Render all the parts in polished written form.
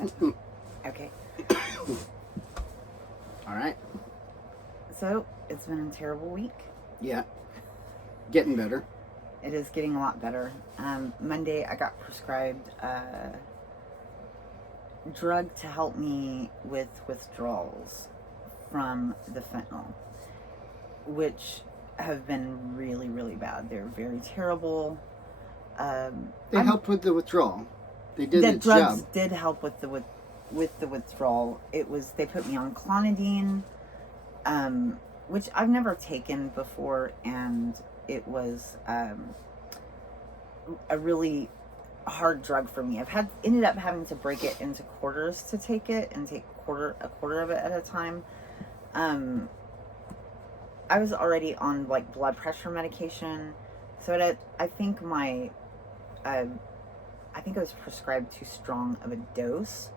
on. Okay. All right. So, it's been a terrible week. Yeah. Getting better. It is getting a lot better. Monday, I got prescribed a drug to help me with withdrawals from the fentanyl, which have been really, really bad. They're very terrible. They helped with the withdrawal. They did The its drugs job. did help with the withdrawal. They put me on clonidine, which I've never taken before, and it was a really hard drug for me. Ended up having to break it into quarters to take it and take a quarter of it at a time. I was already on like blood pressure medication, so I think I was prescribed too strong of a dose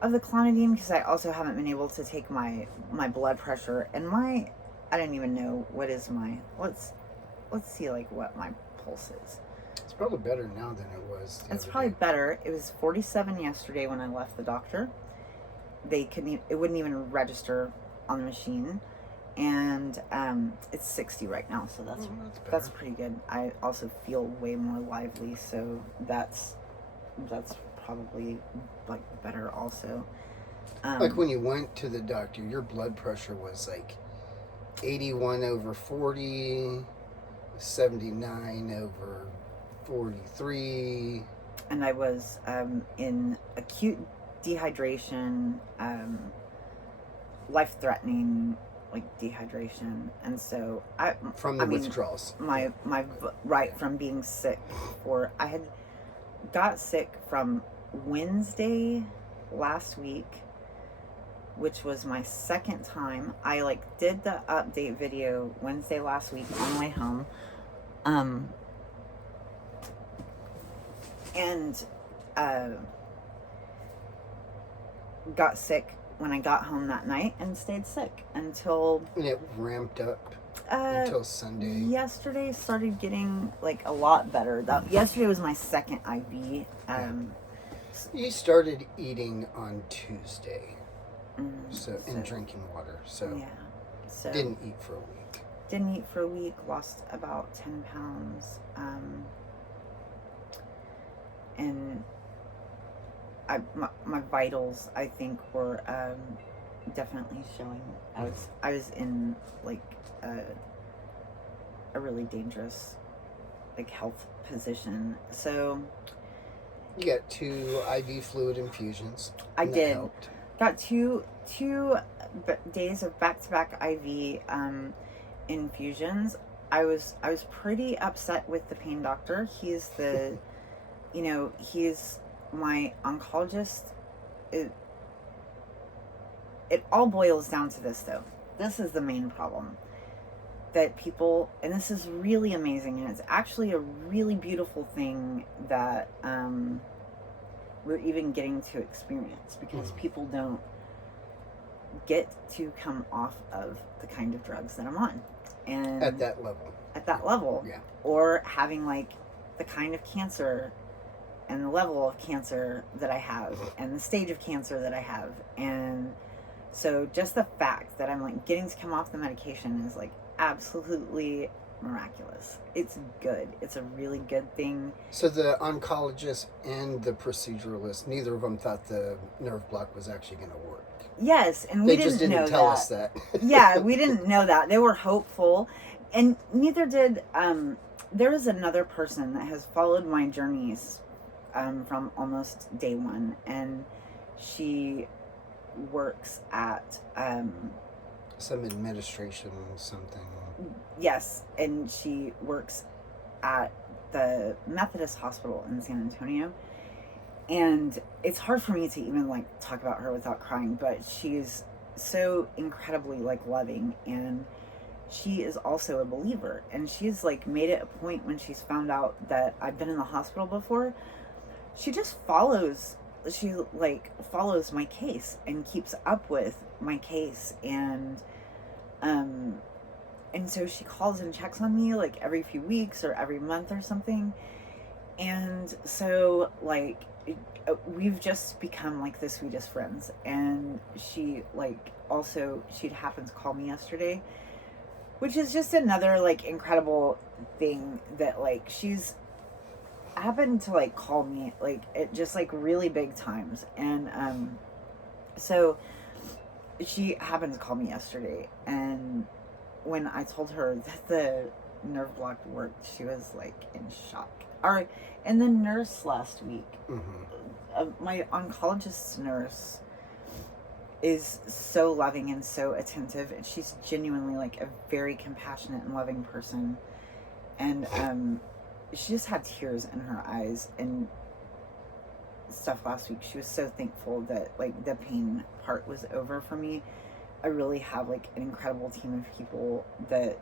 of the clonidine, because I also haven't been able to take my blood pressure and I don't even know what is my let's see like what my pulse is. It's probably better now than it was. It's probably better. It was 47 yesterday when I left the doctor. It wouldn't even register on the machine, and it's 60 right now, so that's pretty good. I also feel way more lively, so that's probably like better also. Like when you went to the doctor, your blood pressure was like 81/40, 79/43. And I was in acute dehydration, life-threatening like dehydration, and so withdrawals. From being sick. I had got sick from Wednesday last week, which was my second time. I like did the update video Wednesday last week on the way home, and got sick when I got home that night and stayed sick until... And it ramped up until Sunday. Yesterday started getting like a lot better. Yesterday was my second IV. You started eating on Tuesday, and drinking water. So didn't eat for a week. Didn't eat for a week. Lost about 10 pounds. And my vitals, I think, were definitely showing. I was in like a really dangerous like health position. So you got 2 IV fluid infusions. I did. Helped. Got two days of back-to-back IV infusions. I was pretty upset with the pain doctor. He's the he's my oncologist. It all boils down to this, though. This is the main problem. That people, and this is really amazing, and it's actually a really beautiful thing that we're even getting to experience, because people don't get to come off of the kind of drugs that I'm on. And at that level. Yeah. Or having like the kind of cancer and the level of cancer that I have and the stage of cancer that I have. And so just the fact that I'm like getting to come off the medication is like absolutely miraculous. It's good. It's a really good thing. So the oncologist and the proceduralist, neither of them thought the nerve block was actually going to work. Yes, and we didn't know that. They just didn't tell us that. Yeah, we didn't know that. They were hopeful, and neither did. There is another person that has followed my journeys from almost day one, and she works at some administration something. Yes, and she works at the Methodist Hospital in San Antonio. And it's hard for me to even like talk about her without crying, but she's so incredibly like loving, and she is also a believer, and she's like made it a point when she's found out that I've been in the hospital before, she just follows my case and keeps up with my case, and so she calls and checks on me like every few weeks or every month or something. And so, like, we've just become like the sweetest friends. And she, like, also, she'd happened to call me yesterday, which is just another, like, incredible thing that, like, she's happened to, like, call me, like, at just, like, really big times. And, so she happened to call me yesterday. And when I told her that the nerve block worked, she was, like, in shock. And the nurse last week, my oncologist's nurse is so loving and so attentive, and she's genuinely, like, a very compassionate and loving person. And she just had tears in her eyes and stuff last week. She was so thankful that, like, the pain part was over for me. I really have, like, an incredible team of people that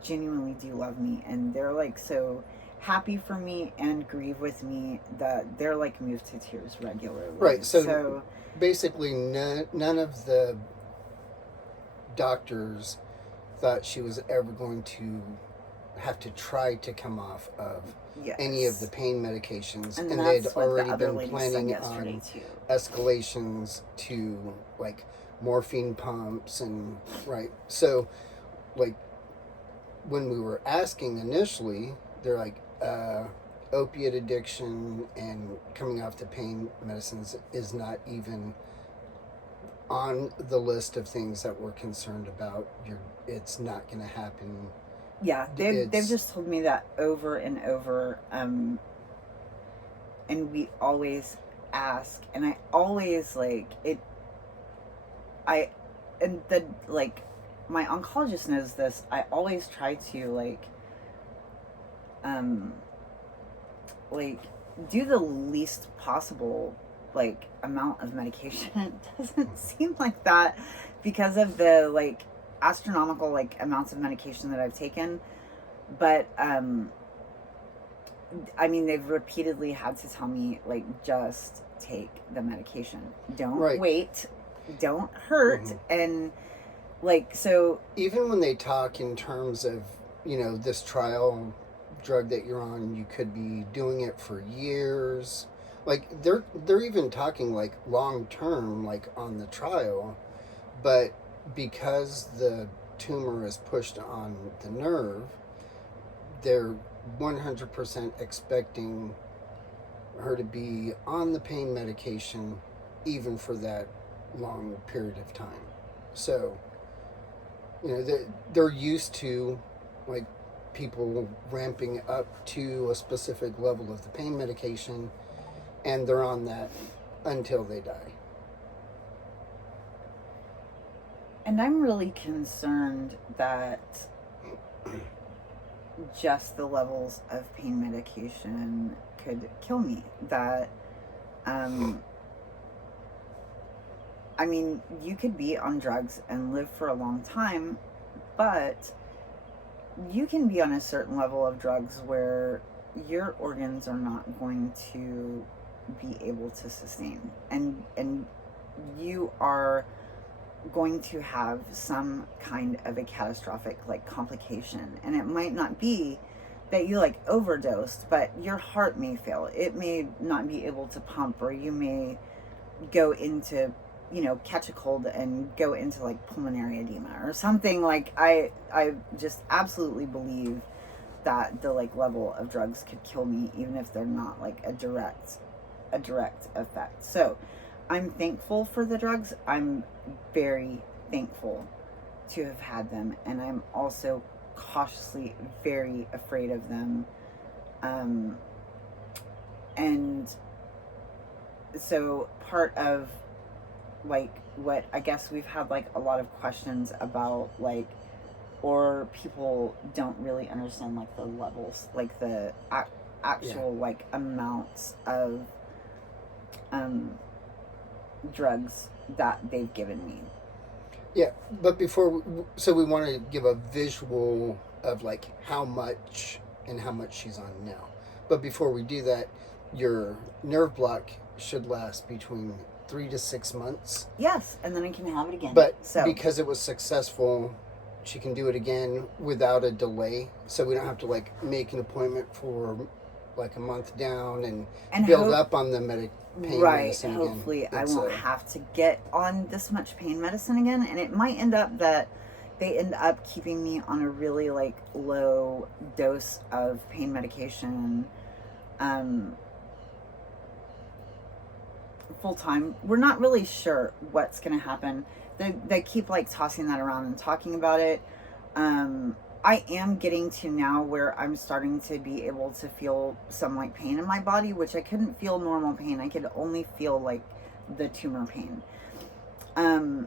genuinely do love me, and they're, like, so happy for me and grieve with me that they're, like, moved to tears regularly. Right. So basically, none of the doctors thought she was ever going to have to try to come off of any of the pain medications, and they'd already been planning on escalations to, like, morphine pumps and so, like, when we were asking initially, they're like, opiate addiction and coming off the pain medicines is not even on the list of things that we're concerned about. It's not going to happen. Yeah, they've just told me that over and over, and we always ask, and I always, like, my oncologist knows this, I always try to, like, do the least possible, like, amount of medication. It doesn't seem like that because of the, like, astronomical, like, amounts of medication that I've taken. But, I mean, they've repeatedly had to tell me, like, just take the medication. Don't wait. Don't hurt. And, like, so... Even when they talk in terms of, you know, this trial drug that you're on, you could be doing it for years. Like, they're even talking, like, long term, like, on the trial. But because the tumor is pushed on the nerve, they're 100% expecting her to be on the pain medication even for that long period of time. So, you know, they're used to, like, people ramping up to a specific level of the pain medication, and they're on that until they die. And I'm really concerned that just the levels of pain medication could kill me. That, I mean, you could be on drugs and live for a long time, but you can be on a certain level of drugs where your organs are not going to be able to sustain, and you are going to have some kind of a catastrophic, like, complication. And it might not be that you, like, overdosed, but your heart may fail. It may not be able to pump, or you may go into, you know, catch a cold and go into, like, pulmonary edema or something. Like, I just absolutely believe that the, like, level of drugs could kill me, even if they're not, like, a direct effect. So I'm thankful for the drugs. I'm very thankful to have had them, and I'm also cautiously very afraid of them. And so part of, like, what I guess we've had, like, a lot of questions about, like, or people don't really understand, like, the levels, like, the actual like, amounts of drugs that they've given me. Yeah, but so we want to give a visual of, like, how much and how much she's on now. But before we do that, your nerve block should last between 3 to 6 months. Yes, and then I can have it again. But because it was successful, she can do it again without a delay. So we don't have to, like, make an appointment for like a month down and And build up on the pain right, medicine hopefully again. I won't have to get on this much pain medicine again, and it might end up that they end up keeping me on a really like low dose of pain medication full time. We're not really sure what's going to happen. They keep like tossing that around and talking about it. I am getting to now where I'm starting to be able to feel some like pain in my body, which I couldn't feel normal pain. I could only feel like the tumor pain. And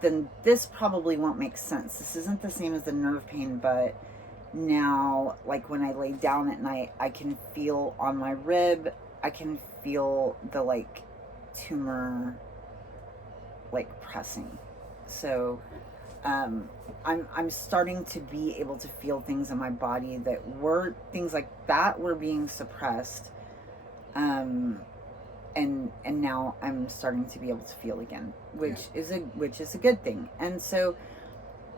then this probably won't make sense. This isn't the same as the nerve pain, but now, like when I lay down at night, I can feel on my rib, I can feel the like tumor like pressing. So I'm starting to be able to feel things in my body that were things like that were being suppressed. And now I'm starting to be able to feel again, which is a good thing. And so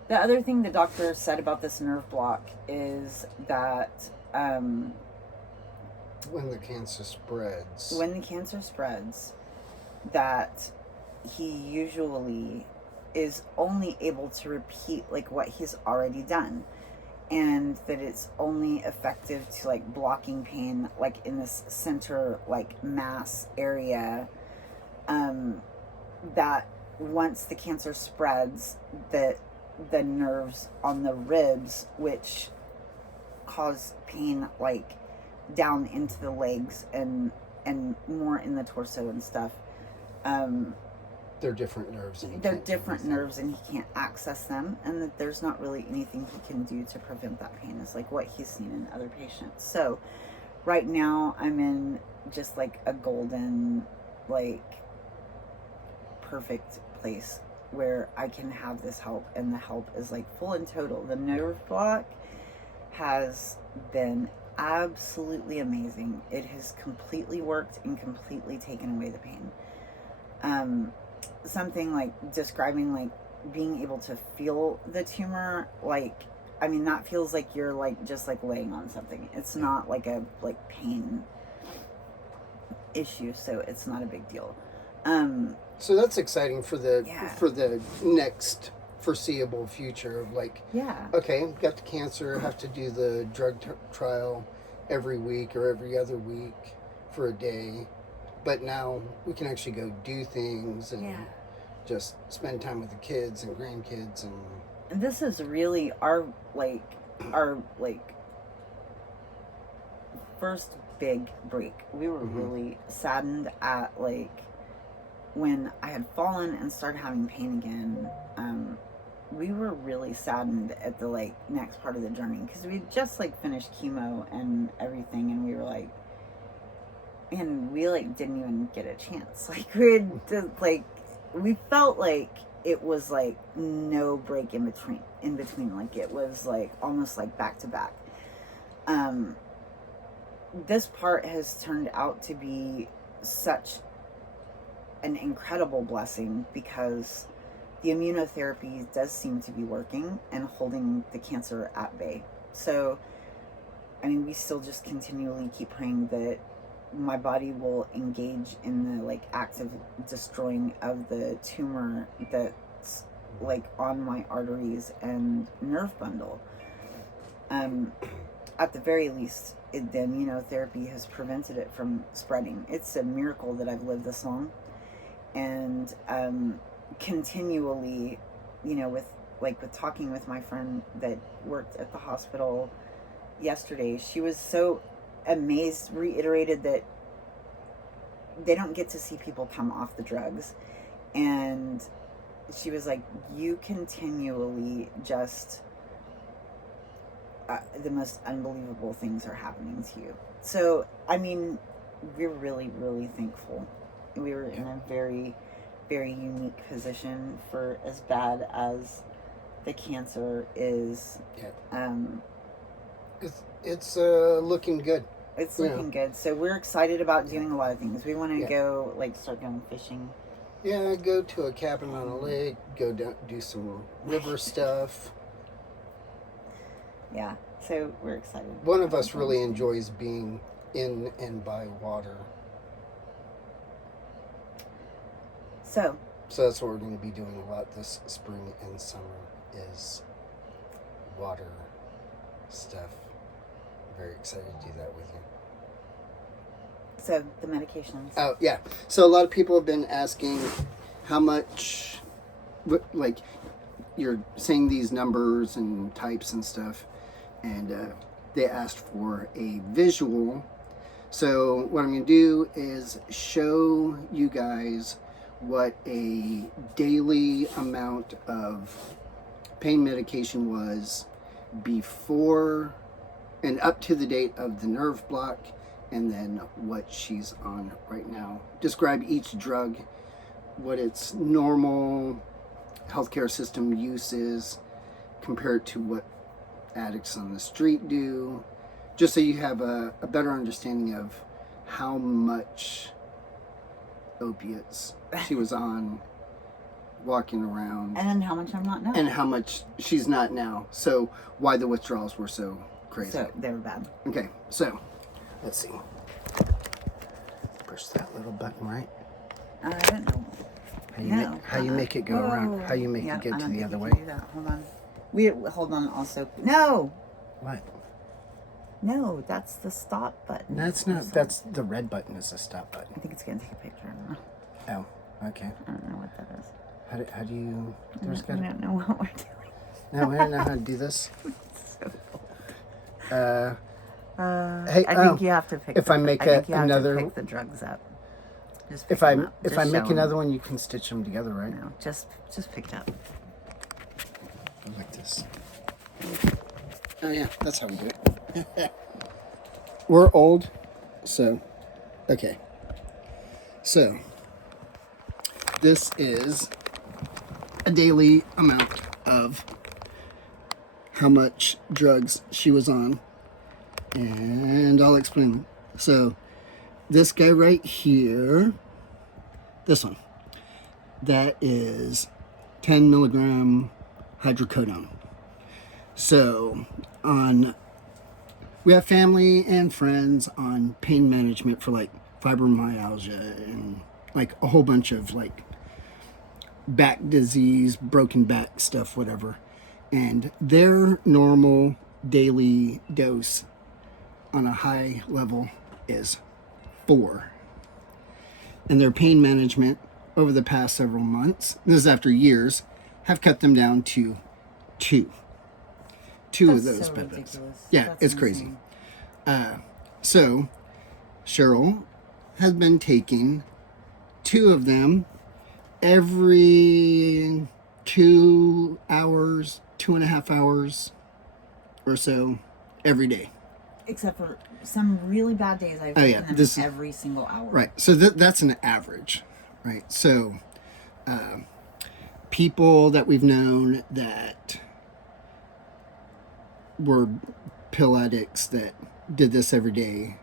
the other thing the doctor said about this nerve block is that when the cancer spreads, that he usually is only able to repeat like what he's already done, and that it's only effective to like blocking pain like in this center like mass area, that once the cancer spreads, that the nerves on the ribs, which cause pain like down into the legs and more in the torso and stuff, they're different nerves. And he can't access them, and that there's not really anything he can do to prevent that pain, is like what he's seen in other patients. So right now I'm in just like a golden, like perfect place where I can have this help, and the help is like full and total. The nerve block has been absolutely amazing. It has completely worked and completely taken away the pain. Something like describing like being able to feel the tumor, like, I mean, that feels like you're like just like laying on something. It's not like a like pain issue, so it's not a big deal. So that's exciting for the next foreseeable future of like, okay, got the cancer, have to do the drug trial every week or every other week for a day, but now we can actually go do things and just spend time with the kids and grandkids. And this is really our first big break. We were really saddened at like when I had fallen and started having pain again. We were really saddened at the like next part of the journey, because we just like finished chemo and everything, and we were like, and we like didn't even get a chance. Like we felt like it was like no break in between. Like it was like almost like back to back. This part has turned out to be such an incredible blessing, because the immunotherapy does seem to be working and holding the cancer at bay. So, I mean, we still just continually keep praying that my body will engage in the like active destroying of the tumor that's like on my arteries and nerve bundle. At the very least, the immunotherapy has prevented it from spreading. It's a miracle that I've lived this long. And continually, with talking with my friend that worked at the hospital yesterday, she was so amazed, reiterated that they don't get to see people come off the drugs. And she was like, you continually just, the most unbelievable things are happening to you. So, I mean, we're really, really thankful. We were in a very, very unique position for as bad as the cancer is. It's looking good. It's looking good. So we're excited about doing a lot of things. We want to go, start going fishing. Yeah, go to a cabin on a lake, go down, do some river stuff. Yeah. So we're excited. One of us really enjoys being in and by water. So that's what we're going to be doing a lot this spring and summer is water stuff. Very excited to do that with you. So the medications. Oh, yeah. So a lot of people have been asking how much, like, you're saying these numbers and types and stuff, and they asked for a visual. So what I'm going to do is show you guys what a daily amount of pain medication was before and up to the date of the nerve block, and then what she's on right now. Describe each drug, what its normal healthcare system use is, compared to what addicts on the street do, just so you have a better understanding of how much opiates she was on walking around. And then how much I'm not now. And how much she's not now. So why the withdrawals were so crazy. So they were bad. Okay, so let's see. Push that little button, right? I don't know. How you make it go around? How you make it get to the other way? Do that. Hold on. Hold on. Also, no. What? No, that's the stop button. That's not. That's the red button. Is the stop button. I think it's gonna take a picture. I don't know. Oh, okay. I don't know what that is. How do you? There's I don't know what we're doing. No, we don't know how to do this. So, Hey, I think you have to pick. If I make another, pick the drugs up. Just if I make another one, you can stitch them together, right? No, just pick it up. Like this. Oh yeah, that's how we do it. We're old, so okay. So this is a daily amount of how much drugs she was on, and I'll explain. So this guy right here, this one, that is 10 milligram hydrocodone. So we have family and friends on pain management for like fibromyalgia and like a whole bunch of like back disease, broken back stuff, whatever. And their normal daily dose on a high level is 4. And their pain management over the past several months, this is after years, have cut them down to 2. Two That's of those so peptides. ridiculous. Yeah, That's it's insane. crazy. So Cheryl has been taking 2 of them every 2 hours, 2.5 hours or so every day. Except for some really bad days, I've taken them every single hour. Right. So that's an average, right? So people that we've known that were pill addicts that did this every day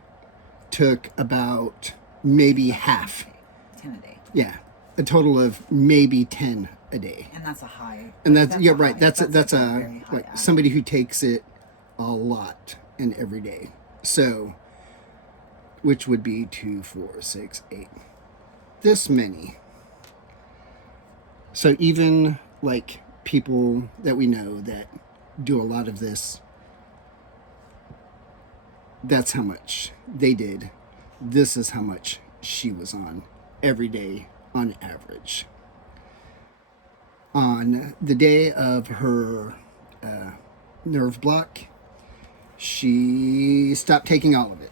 took about maybe half. 10 a day. Yeah. A total of maybe 10 a day. And that's a high. And that's yeah, right. High. That's a very high like average. somebody who takes it a lot and every day. So which would be 2, 4, 6, 8. This many. So even like people that we know that do a lot of this, that's how much they did. This is how much she was on every day on average. On the day of her nerve block, she stopped taking all of it.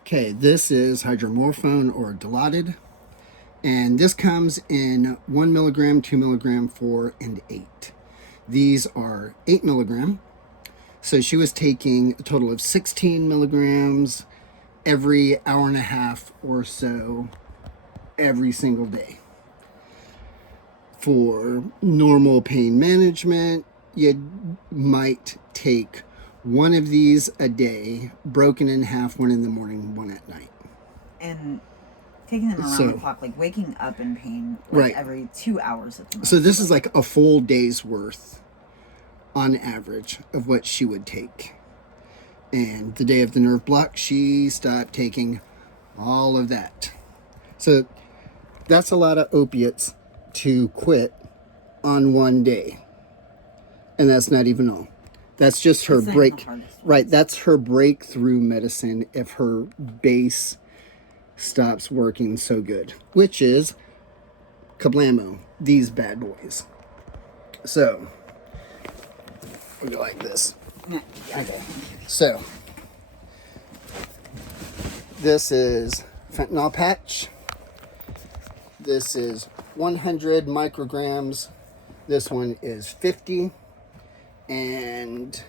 Okay, this is hydromorphone or Dilaudid, and this comes in 1 milligram, 2 milligram, 4, and 8. These are 8 milligram. So she was taking a total of 16 milligrams every hour and a half or so every single day. For normal pain management, you might take 1 of these a day, broken in half, 1 in the morning, 1 at night. And taking them around the clock, like waking up in pain, like right, every 2 hours at the most. So this is like a full day's worth on average of what she would take. And the day of the nerve block, she stopped taking all of that. So that's a lot of opiates to quit on one day. And that's not even all. That's just her break. Right, that's her breakthrough medicine if her base stops working so good, which is kablamo, these bad boys. So we'll go like this. Okay. So this is fentanyl patch. This is 100 micrograms. This one is 50. And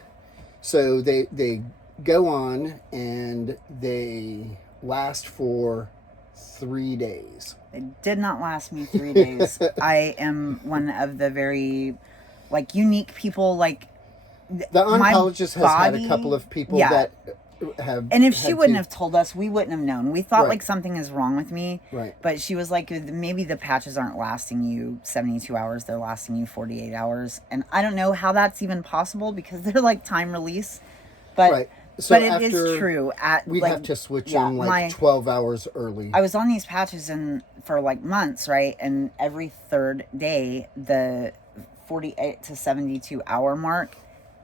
so they go on and they last for 3 days. It did not last me 3 days. I am one of the very, unique people, The oncologist has had a couple of people that have... And if she wouldn't have told us, we wouldn't have known. We thought, something is wrong with me. Right. But she was like, maybe the patches aren't lasting you 72 hours. They're lasting you 48 hours. And I don't know how that's even possible because they're, time release. But... Right. So but it is true. We'd have to switch them 12 hours early. I was on these patches for months, right? And every third day, the 48 to 72 hour mark,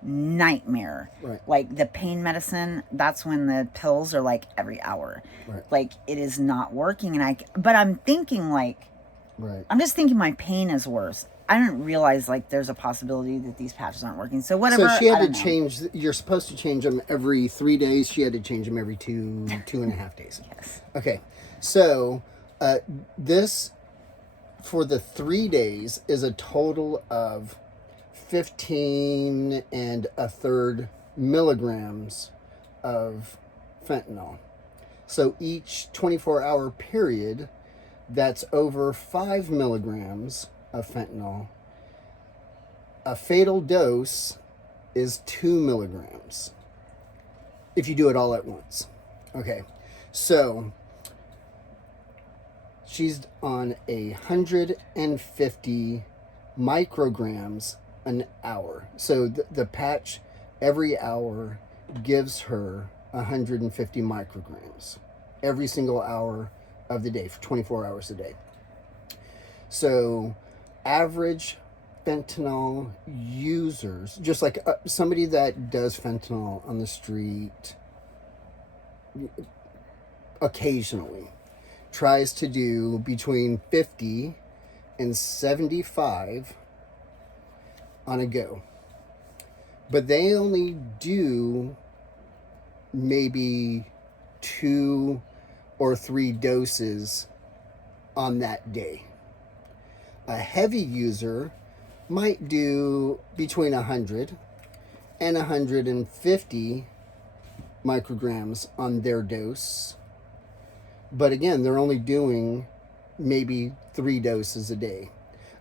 nightmare. Right. The pain medicine, that's when the pills are every hour. Right. It is not working. But I'm thinking right. I'm just thinking my pain is worse. I didn't realize there's a possibility that these patches aren't working. So whatever. So she had to change. You're supposed to change them every 3 days. She had to change them every 2.5 days. Yes. Okay. So this for the 3 days is a total of 15 1/3 milligrams of fentanyl. So each 24-hour period, that's over 5 milligrams of fentanyl. A fatal dose is 2 milligrams if you do it all at once. Okay, so she's on 150 micrograms an hour. So the patch every hour gives her 150 micrograms every single hour of the day for 24 hours a day. So average fentanyl users, just like somebody that does fentanyl on the street occasionally, tries to do between 50 and 75 on a go. But they only do maybe 2 or 3 doses on that day. A heavy user might do between 100 and 150 micrograms on their dose. But again, they're only doing maybe 3 doses a day.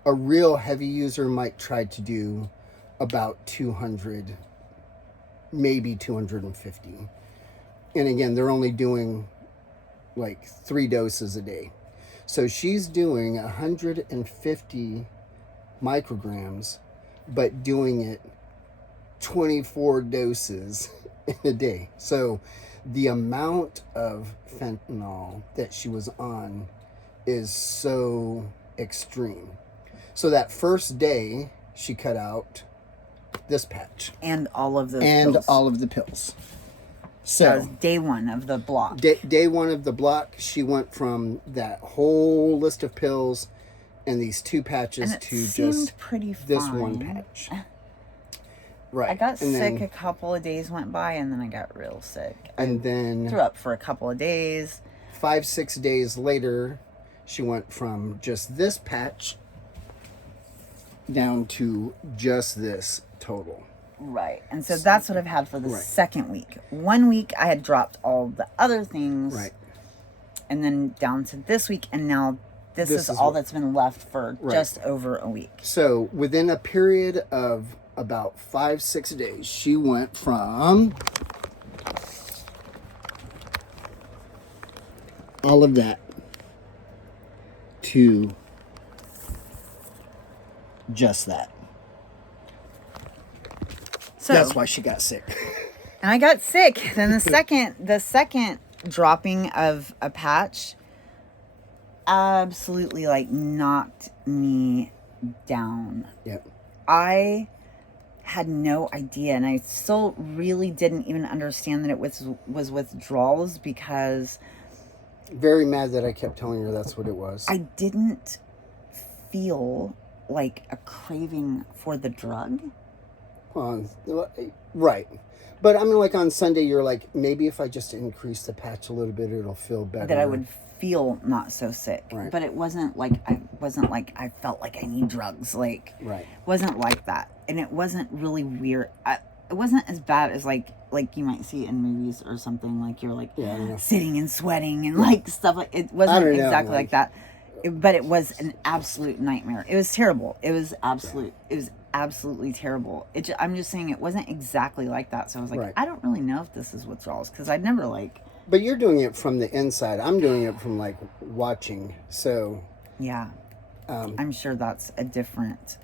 A real heavy user might try to do about 200, maybe 250. And again, they're only doing 3 doses a day. So she's doing 150 micrograms, but doing it 24 doses in a day. So the amount of fentanyl that she was on is so extreme. So that first day, she cut out this patch. And all of those and pills. all of the pills. So that was day 1 of the block. Day 1 of the block, she went from that whole list of pills and these 2 patches to just pretty this fine. 1 patch. Right. I got sick a couple of days went by, and then I got real sick. And then threw up for a couple of days. 5-6 days later, she went from just this patch down to just this total. Right. And so that's what I've had for the second week. 1 week I had dropped all the other things. Right. And then down to this week, and now this is all that's been left for just over a week. So within a period of about 5-6 days, she went from all of that to just that. So That's why she got sick. and I got sick. Then the second dropping of a patch absolutely like knocked me down. Yep. I had no idea, and I still really didn't even understand that it was withdrawals, because Very mad that I kept telling her that's what it was. I didn't feel like a craving for the drug. Right. But I mean, like on Sunday, you're like, maybe if I just increase the patch a little bit, it'll feel better. That I would feel not so sick. Right. But it wasn't like I felt like I need drugs. Like, Right. it wasn't like that. And it wasn't really weird. It wasn't as bad as like you might see in movies or something. Like you're like sitting and sweating and like stuff like it wasn't exactly like that. But it was an absolute nightmare. It was terrible. It was absolutely terrible. I'm just saying it wasn't exactly like that. So I was like, I don't really know if this is withdrawals, because I'd never like. But you're doing it from the inside. I'm doing it from like watching. So yeah, I'm sure that's a different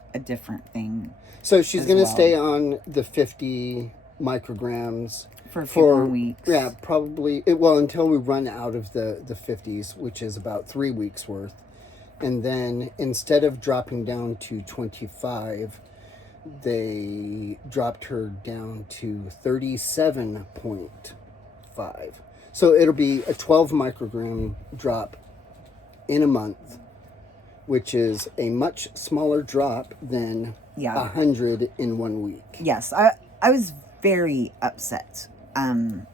thing. So she's going to stay on the 50 micrograms for a few more weeks. Yeah, probably. Until we run out of the 50s, which is about 3 weeks worth. And then instead of dropping down to 25, they dropped her down to 37.5. So it'll be a 12 microgram drop in a month, which is a much smaller drop than 100 in 1 week. Yes, I was very upset. I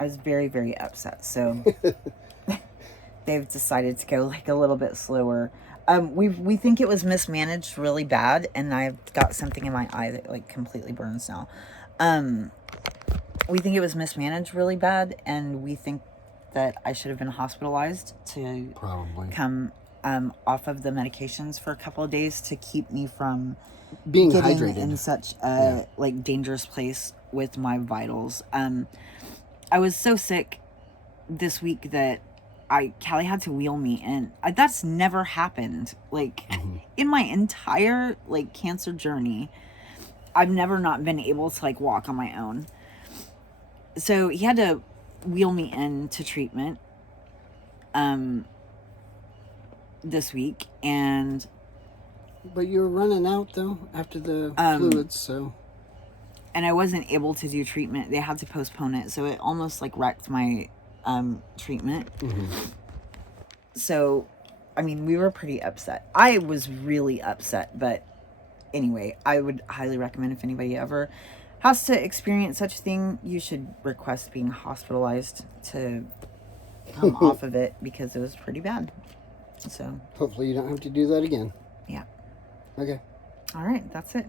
was very, very upset. So they've decided to go like a little bit slower. We think it was mismanaged really bad, and I've got something in my eye that like completely burns now. We think it was mismanaged really bad, and we think that I should have been hospitalized to come off of the medications for a couple of days to keep me from being getting hydrated in such a like dangerous place with my vitals. I was so sick this week that Callie had to wheel me in. That's never happened. Like in my entire like cancer journey, I've never not been able to like walk on my own. So he had to wheel me into treatment this week, and but you're running out though after the fluids, so and I wasn't able to do treatment. They had to postpone it, so it almost like wrecked my treatment. So I mean, we were pretty upset. I was really upset, but anyway, I would highly recommend, if anybody ever has to experience such a thing, you should request being hospitalized to come off of it, because it was pretty bad. So hopefully you don't have to do that again. Yeah. Okay. All right, that's it.